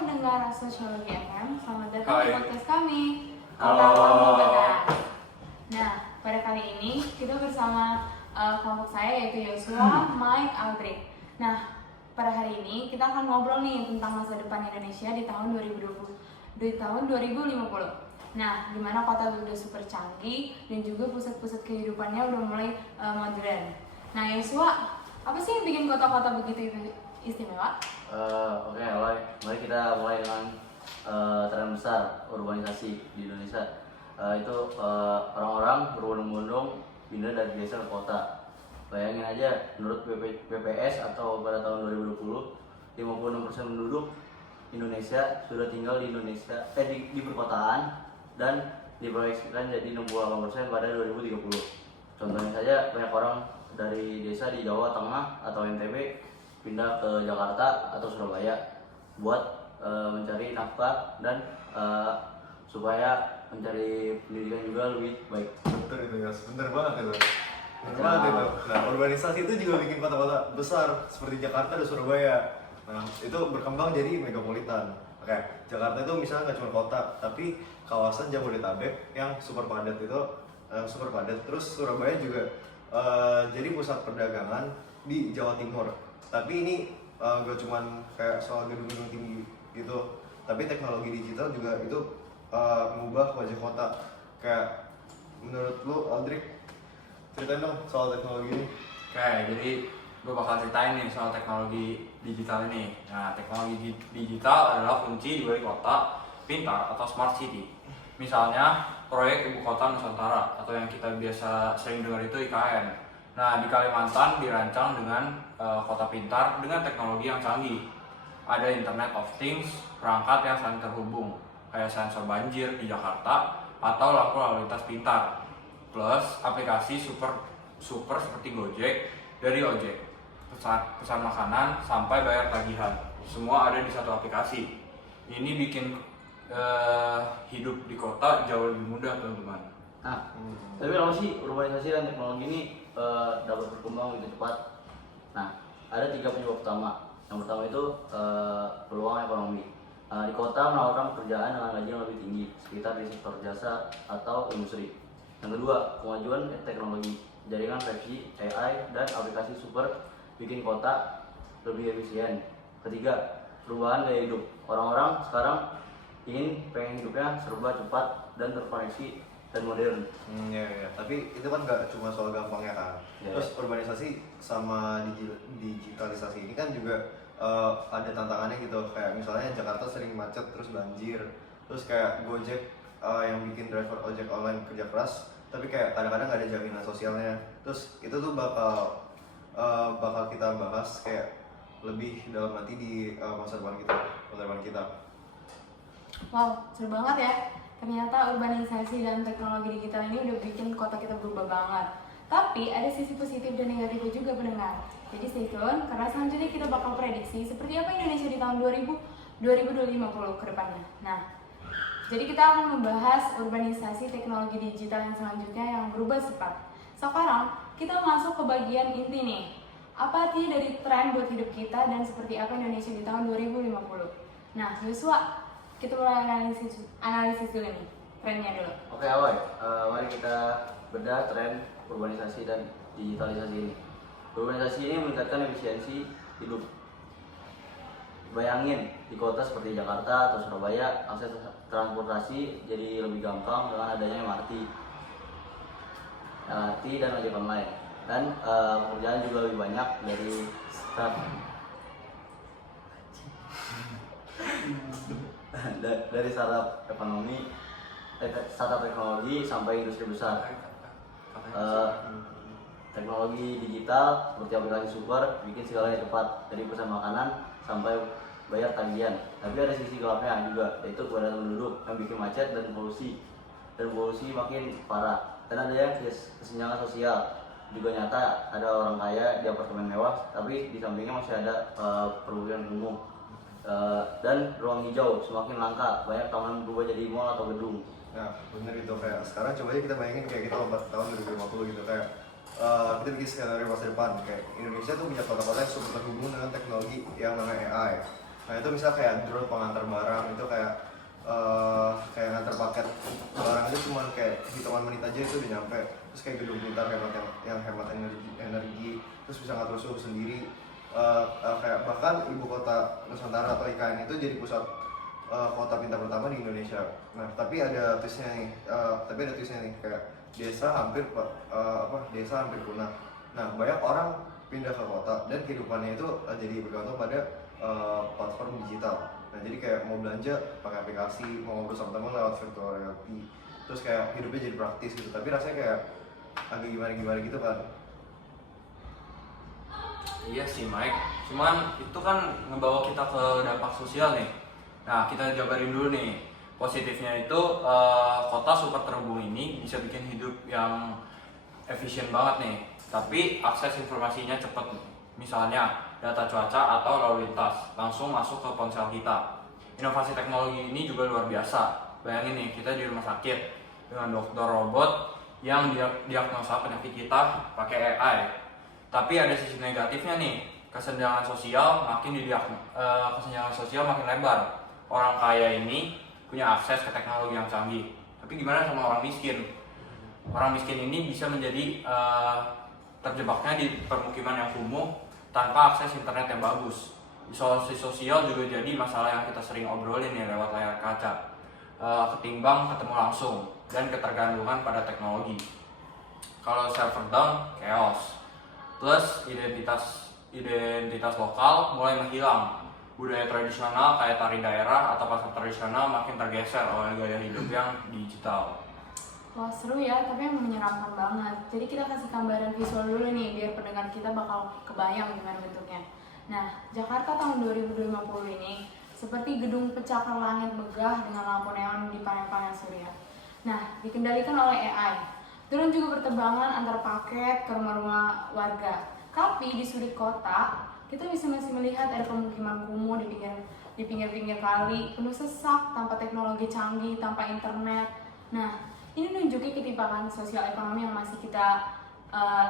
pendengar Sosiologi FM, selamat datang di Hai. podcast kami. Halo. Kamu Betas. Nah, pada kali ini kita bersama kelompok saya yaitu Yosua, Mike, Aldric. Nah, pada hari ini kita akan ngobrol nih tentang masa depan Indonesia di tahun 2050. Nah, dimana kota udah super canggih dan juga pusat-pusat kehidupannya udah mulai modern. Nah, Yosua, apa sih yang bikin kota-kota begitu istimewa? Oke, Aloy. Mari kita mulai dengan tren besar urbanisasi di Indonesia. Itu orang-orang berbondong-bondong pindah dari desa ke kota. Bayangin aja, menurut BPS atau pada tahun 2020, 56% penduduk Indonesia sudah tinggal di di perkotaan dan diproyeksikan jadi 68% pada 2030. Contohnya saja, banyak orang dari desa di Jawa Tengah atau NTB pindah ke Jakarta atau Surabaya buat mencari nafkah dan supaya mencari pendidikan juga lebih baik. Betul itu ya, bener banget itu. Bener banget itu. Nah, urbanisasi itu juga bikin kota-kota besar seperti Jakarta dan Surabaya. Nah, itu berkembang jadi megapolitan. Oke, Jakarta itu misalnya nggak cuma kota, tapi kawasan Jabodetabek yang super padat itu, super padat. Terus Surabaya juga jadi pusat perdagangan di Jawa Timur. Tapi ini gak cuma kayak soal gedung-gedung tinggi gitu, tapi teknologi digital juga itu mengubah wajah kota. Kayak menurut lu, Aldric, ceritain dong soal teknologi ini. Oke, jadi gue bakal ceritain nih soal teknologi digital ini. Nah, teknologi digital adalah kunci di balik kota pintar atau smart city. Misalnya, proyek Ibu Kota Nusantara atau yang kita biasa sering dengar itu IKN. Nah, di Kalimantan dirancang dengan kota pintar dengan teknologi yang canggih. Ada Internet of Things, perangkat yang saling terhubung, kayak sensor banjir di Jakarta atau lampu lalu lintas pintar. Plus aplikasi super seperti Gojek, dari ojek, pesan makanan sampai bayar tagihan. Semua ada di satu aplikasi. Ini bikin hidup di kota jauh lebih mudah, teman-teman. Nah, tapi kenapa sih urbanisasi dan teknologi ini dapat berkembang begitu cepat? Nah, ada 3 penyebab utama. Yang pertama itu peluang ekonomi. Di kota menawarkan pekerjaan dengan gaji yang lebih tinggi, sekitar di sektor jasa atau industri. Yang kedua, kemajuan teknologi, jaringan 5G, AI, dan aplikasi super bikin kota lebih efisien. Ketiga, perubahan gaya hidup. Orang-orang sekarang pengen hidupnya serba cepat dan terkoneksi dan modern. Ya. Tapi itu kan nggak cuma soal gampangnya kan. Ya. Terus urbanisasi sama digitalisasi ini kan juga ada tantangannya gitu. Kayak misalnya Jakarta sering macet terus banjir. Terus kayak Gojek yang bikin driver ojek online kerja keras, tapi kayak kadang-kadang nggak ada jaminan sosialnya. Terus itu tuh bakal kita bahas kayak lebih dalam nanti di masa depan kita. Wow, seru banget ya. Ternyata urbanisasi dan teknologi digital ini udah bikin kota kita berubah banget. Tapi ada sisi positif dan negatifnya juga pendengar. Jadi stay tune, karena selanjutnya kita bakal prediksi seperti apa Indonesia di tahun 2050 ke depannya. Nah, jadi kita akan membahas urbanisasi teknologi digital yang selanjutnya yang berubah cepat. Sekarang kita masuk ke bagian inti nih. Apa arti dari tren buat hidup kita dan seperti apa Indonesia di tahun 2050? Nah, Yosua, kita mulai analisis dulu nih, trennya dulu. Oke, Aloy, mari kita bedah tren urbanisasi dan digitalisasi ini. Urbanisasi ini meningkatkan efisiensi hidup. Bayangin, di kota seperti Jakarta atau Surabaya, akses transportasi jadi lebih gampang dengan adanya MRT dan ojek online. Dan pekerjaan juga lebih banyak dari startup ekonomi, startup teknologi sampai industri besar. Teknologi digital seperti aplikasi super bikin segalanya cepat, dari pesan makanan sampai bayar tagihan. Tapi ada sisi gelapnya juga, yaitu kepadatan penduduk yang bikin macet dan polusi makin parah. Dan ada yang kesenjangan sosial. Juga nyata ada orang kaya di apartemen mewah, tapi di sampingnya masih ada permukiman kumuh. Dan ruang hijau semakin langka, banyak taman berubah jadi mall atau gedung. Nah, bener itu. Kayak sekarang coba aja kita bayangin kayak kita lompat tahun 2050 gitu. Kayak kita bikin skenario masa depan. Kayak Indonesia tuh punya kota-kota yang super terhubung dengan teknologi yang namanya AI. Nah itu misal kayak drone pengantar barang itu kayak ngantar paket barang itu cuma kayak hitungan menit aja itu udah nyampe. Terus kayak gedung pintar yang hemat energi terus bisa ngatur suhu sendiri. Kayak bahkan ibu kota Nusantara atau IKN itu jadi pusat kota pintar pertama di Indonesia. Nah tapi ada twistnya nih, kayak desa hampir punah. Nah banyak orang pindah ke kota dan kehidupannya itu jadi bergantung pada platform digital. Nah jadi kayak mau belanja pakai aplikasi, mau ngobrol sama teman lewat virtual reality, terus kayak hidupnya jadi praktis gitu. Tapi rasanya kayak agak gimana gitu kan. Iya sih Mike, cuman itu kan ngebawa kita ke dampak sosial nih. Nah kita jabarin dulu nih, positifnya itu kota super terhubung ini bisa bikin hidup yang efisien banget nih. Tapi akses informasinya cepat, misalnya data cuaca atau lalu lintas langsung masuk ke ponsel kita. Inovasi teknologi ini juga luar biasa. Bayangin nih, kita di rumah sakit dengan dokter robot yang diagnosa penyakit kita pakai AI. Tapi ada sisi negatifnya nih, kesenjangan sosial makin lebar. Orang kaya ini punya akses ke teknologi yang canggih. Tapi gimana sama orang miskin? Orang miskin ini bisa menjadi terjebaknya di permukiman yang kumuh tanpa akses internet yang bagus. Isolasi sosial juga jadi masalah yang kita sering obrolin ya lewat layar kaca, ketimbang ketemu langsung dan ketergantungan pada teknologi. Kalau server down, chaos. Plus identitas lokal mulai menghilang. Budaya tradisional kayak tari daerah atau pasar tradisional makin tergeser oleh gaya hidup yang digital. Wah seru ya, tapi emang menyeramkan banget. Jadi kita kasih gambaran visual dulu nih, biar pendengar kita bakal kebayang gimana bentuknya. Nah, Jakarta tahun 2050 ini seperti gedung pencakar langit megah dengan lampu neon di panel-panel surya. Nah, dikendalikan oleh AI. Drone juga berterbangan antar paket ke rumah-rumah warga. Tapi di sudut kota, kita bisa masih melihat ada pemukiman kumuh di pinggir-pinggir kali, penuh sesak, tanpa teknologi canggih, tanpa internet. Nah, ini nunjukin ketimpangan sosial ekonomi yang masih kita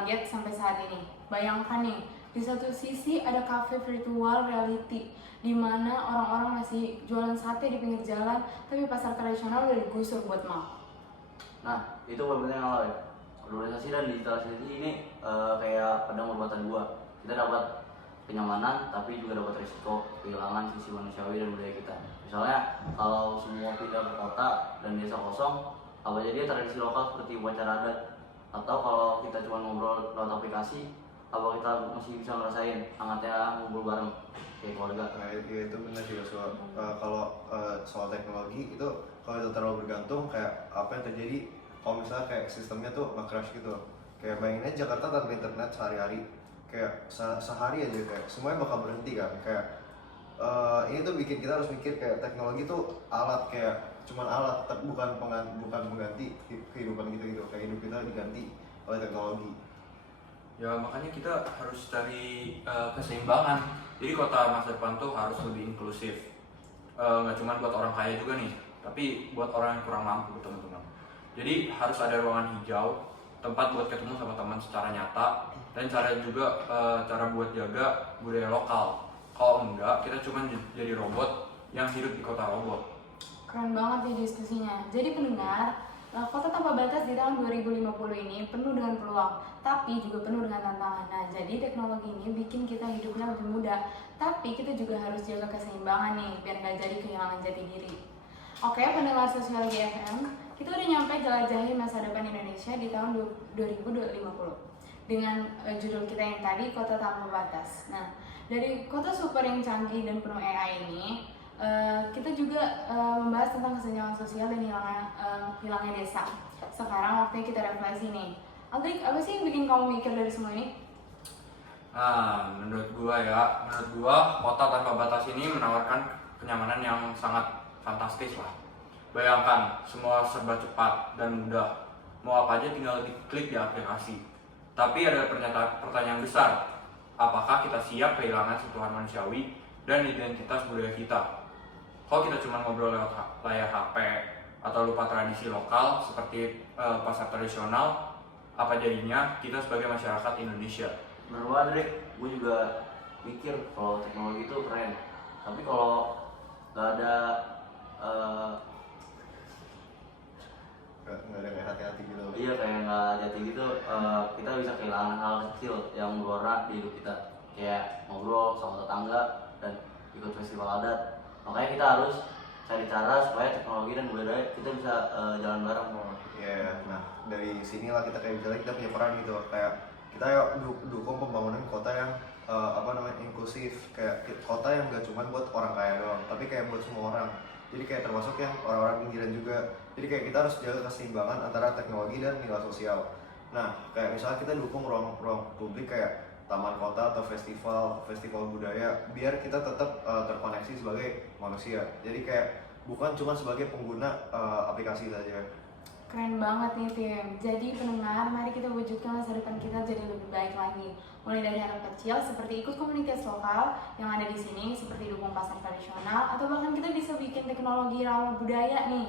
lihat sampai saat ini. Bayangkan nih, di satu sisi ada cafe virtual reality di mana orang-orang masih jualan sate di pinggir jalan, tapi pasar tradisional udah digusur buat mall. Nah, itu berbeda yang awal ya. Globalisasi dan digitalisasi ini kayak pedang bermata dua. Kita dapat kenyamanan, tapi juga dapat risiko kehilangan sisi manusiawi dan budaya kita. Misalnya, kalau semua pindah ke kota dan desa kosong, apa jadi tradisi lokal seperti upacara adat? Atau kalau kita cuma ngobrol lewat aplikasi, apa kita masih bisa ngerasain hangatnya ngumpul bareng kayak keluarga? Nah itu benar juga soal teknologi itu kalau itu terlalu bergantung kayak apa yang terjadi kalau misalnya kayak sistemnya tuh nge-crash gitu. Kayak bayangin aja Jakarta tanpa internet sehari-hari, kayak sehari aja kayak semuanya bakal berhenti kan. Kayak ini tuh bikin kita harus mikir kayak teknologi tuh alat, kayak cuman alat, tapi bukan mengganti kehidupan kita gitu. Kayak hidup kita diganti oleh teknologi. Ya makanya kita harus cari keseimbangan. Jadi kota masa depan tuh harus lebih inklusif. Nggak cuma buat orang kaya juga nih, tapi buat orang yang kurang mampu teman-teman. Jadi harus ada ruangan hijau, tempat buat ketemu sama teman secara nyata, dan cara buat jaga budaya lokal. Kalau enggak, kita cuma jadi robot yang hidup di kota robot. Keren banget nih diskusinya. Jadi pendengar, Kota Tanpa Batas di tahun 2050 ini penuh dengan peluang, tapi juga penuh dengan tantangan. Nah, jadi teknologi ini bikin kita hidupnya lebih mudah, tapi kita juga harus jaga keseimbangan nih, biar nggak jadi kehilangan jati diri. Oke, pendengar Sosial GFM, kita udah nyampe jelajahi masa depan Indonesia di tahun 2050 dengan judul kita yang tadi, Kota Tanpa Batas. Nah, dari kota super yang canggih dan penuh AI ini, kita juga membahas tentang kesenjangan sosial dan hilangnya desa. Sekarang waktunya kita refleksi nih. Aldrik, apa sih yang bikin kamu mikir dari semua ini? Nah, menurut gua kota tanpa batas ini menawarkan kenyamanan yang sangat fantastis lah. Bayangkan, semua serba cepat dan mudah. Mau apa aja tinggal diklik di aplikasi. Tapi ada pertanyaan besar. Apakah kita siap kehilangan sentuhan manusiawi dan identitas budaya kita? Kalau kita cuma ngobrol lewat layar HP atau lupa tradisi lokal seperti pasar tradisional, apa jadinya kita sebagai masyarakat Indonesia? Bener banget, Drik. Gue juga mikir kalau teknologi itu keren. Tapi kalau kota tangga dan ikut festival adat. Makanya kita harus cari cara supaya teknologi dan budaya kita bisa jalan bareng. Iya, nah dari sinilah kita kayak misalnya kita punya peran gitu, kayak kita dukung pembangunan kota yang inklusif, kayak kota yang gak cuma buat orang kaya doang, tapi kayak buat semua orang. Jadi kayak termasuk yang orang-orang pinggiran juga. Jadi kayak kita harus jaga keseimbangan antara teknologi dan nilai sosial. Nah, kayak misalnya kita dukung ruang-ruang publik kayak taman kota atau festival budaya, biar kita tetap terkoneksi sebagai manusia. Jadi kayak bukan cuma sebagai pengguna aplikasi saja. Keren banget nih Tim. Jadi pendengar, mari kita wujudkan masa depan kita jadi lebih baik lagi. Mulai dari hal kecil seperti ikut komunitas lokal yang ada di sini, seperti dukung pasar tradisional, atau bahkan kita bisa bikin teknologi ramah budaya nih.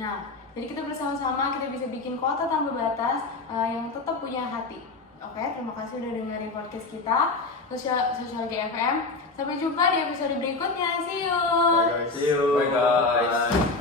Nah, jadi kita bersama-sama kita bisa bikin kota tanpa batas yang tetap punya hati. Oke, terima kasih udah dengerin podcast kita Sosial GFM. Sampai jumpa di episode berikutnya. See you. Bye guys. See you. Bye guys. Bye.